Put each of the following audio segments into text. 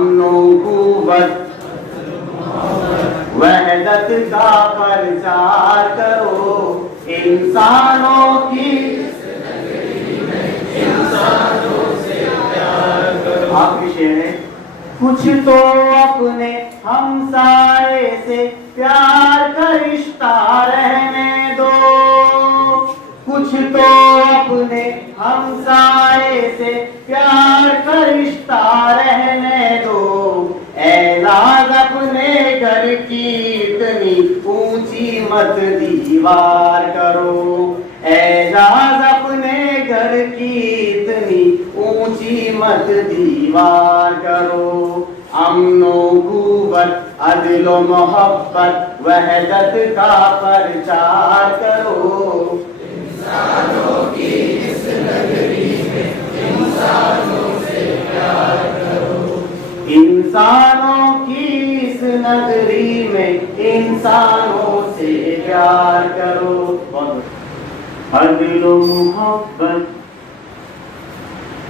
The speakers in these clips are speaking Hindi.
अमनो कुव्वत वहदत का प्रचार करो, इंसानों की इंसानों से प्यार करो। आपकी शेर है, कुछ तो अपने हमसाए से प्यार का रिश्ता रहने दो, कुछ तो अपने हमसाए से प्यार का रिश्ता रहने दो। ऐलाज अपने घर की इतनी ऊंची मत दीवार करो, ऐलाज अपने घर की इतनी ऊंची मत दीवार करो। अमनो कुव्वत अदलो मोहब्बत वहदत का प्रचार करो, इंसानों की इस नगरी में इंसानों से प्यार करो, इंसानों की इस नगरी में इंसानों से प्यार करो। अदलो मोहब्बत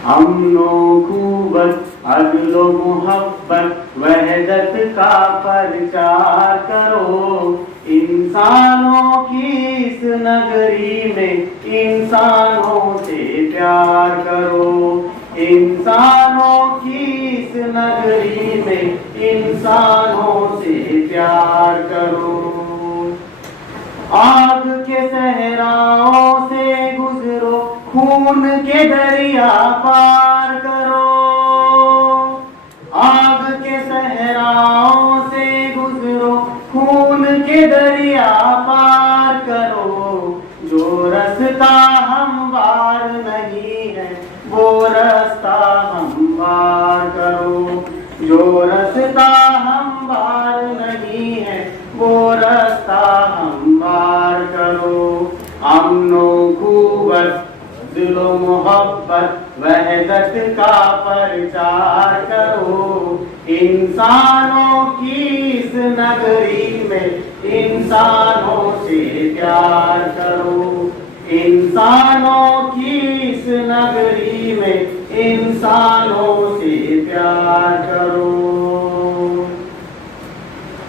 अमनो कुव्वत अदलो मोहब्बत वहदत का प्रचार करो, इंसानों की इस नगरी में इंसानों से प्यार करो, इंसानों की इस नगरी में इंसानों से प्यार करो। आग के सहराओं से गुजरो, खून के दरिया पार करो, आग के सहराओं से गुजरो, खून के दरिया पार करो। जो रास्ता हमवार नहीं है वो रास्ता हमवार करो, जो रास्ता हमवार नहीं है वो रास्ता हमवार करो। अमनो कुव्वत दिलो मोहब्बत वहदत का प्रचार करो, इंसानों की इस नगरी में इंसानों से प्यार करो, इंसानों की इस नगरी में इंसानों से प्यार करो।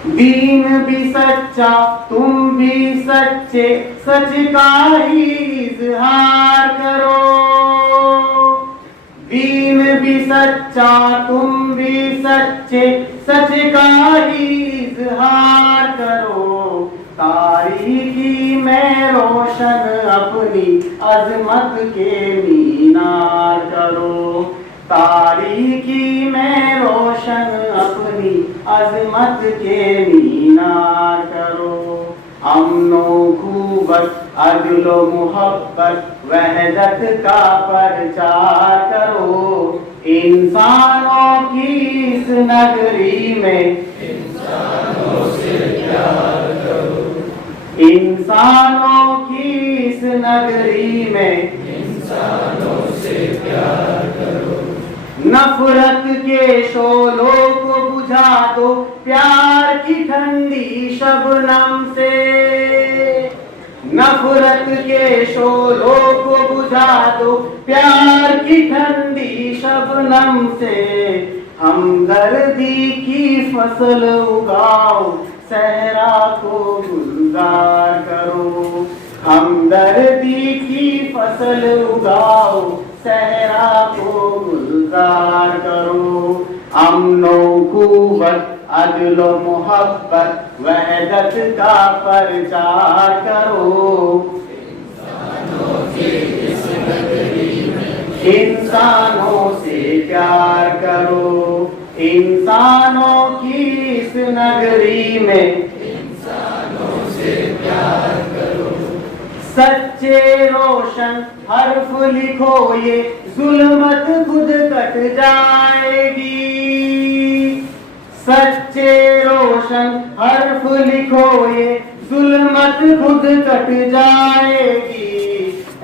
दीन भी सच्चा तुम भी सच्चे, सच का ही इजहार करो, दीन भी सच्चा तुम भी सच्चे, सच का ही इजहार करो। तारीकी में रोशन अपनी अजमत के मीनार करो, तारीकी में रोशन अपनी अजमत के मीनार करो। अमनो कुव्वत अदलो मोहब्बत वहदत का प्रचार करो, इंसानों की इस नगरी में इंसानों से प्यार करो, इंसानों की इस नगरी में इंसानों से प्यार करो। नफरत के शोलों को बुझा दो प्यार की ठंडी शबनम से, नफरत के शोलों को बुझा दो प्यार की ठंडी शबनम से। हमदर्दी की फसल उगाओ सहरा को गुलजार करो, हमदर्दी की फसल उगाओ सहरा को गुलजार करो। अमनो कुव्वत अदलो मोहब्बत वहदत का प्रचार करो, इंसानों की इस नगरी में इंसानों से प्यार करो, इंसानों की इस नगरी में इंसानों से प्यार करो। सच्चे रोशन हर्फ लिखो ये जुल्मत खुद कट जाएगी, सच्चे रोशन हर्फ लिखो ये जुल्मत खुद कट जाएगी।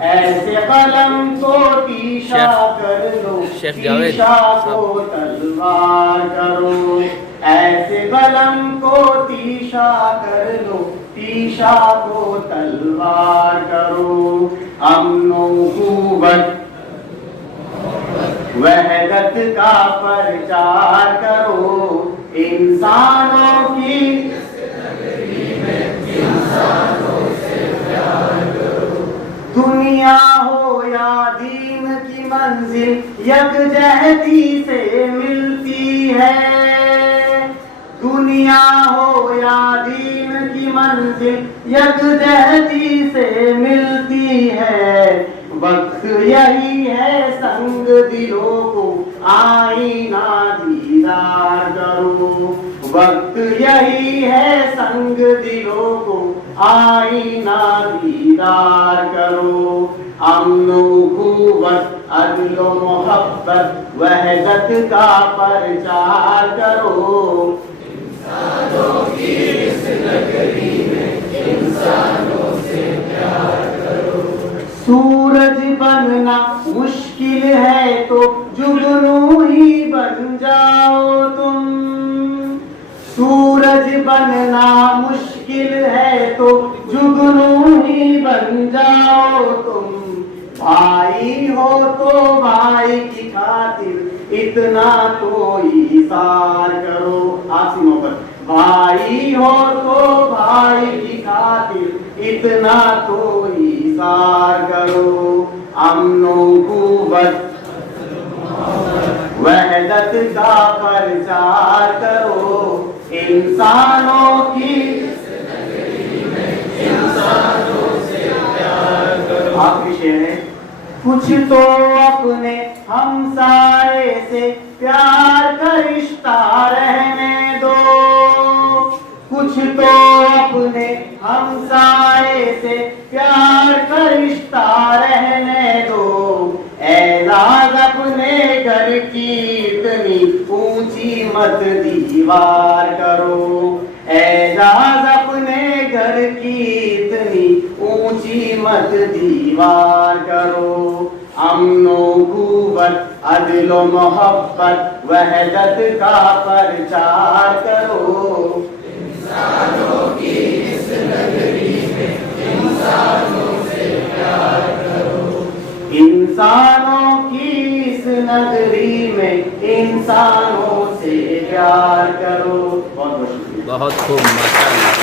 ऐसे कलम को तीशा कर लो, तीशा को तलवार करो, ऐसे कलम को तीशा कर लो, तीशा को तलवार करो। अमनो कुव्वत वहदत का प्रचार करो, इंसानों की दुनिया हो या दीन की मंजिल यकजहती से मिलती है। दुनिया हो या दीन की मंजिल यकजहती से मिलती है। वक्त यही है संग दिलों को आईना दीदार करो। वक्त यही है संग दिलों को आईना दीदार करो। अमनो कुव्वत अदलो मोहब्बत वहदत का प्रचार करो। इंसानों की इस नगरी में इंसानों से प्यार करो। सूरज बनना मुश्किल है तो जुगनू ही बन जाओ तुम। सूरज बनना मुश्किल है तो जुगनू ही बन जाओ तुम। भाई हो तो भाई की खातिर इतना तो ईसार करो। आपसी मोहब्बत। भाई हो तो भाई की खातिर इतना तो ईसार करो। अमनो कुव्वत वहदत का प्रचार करो। इंसानों की इंसानों से प्यार करो। आखिरी शेर है। कुछ तो अपने हमसाए से प्यार का रिश्ता रहने दो। कुछ तो अपने हमसाए से प्यार का रिश्ता रहने दो। एजाज अपने घर की इतनी ऊंची मत दीवार करो। एजाज अपने घर की इतनी ऊंची मत दीवार करो। अमनो कुव्वत अदलो मोहब्बत वहदत का प्रचार करो। इंसानों की इस नगरी में इंसानों से प्यार करो। इंसानों की इस नगरी में इंसानों से प्यार करो। बहुत बहुत शुक्रिया। बहुत खूब माशाअल्लाह।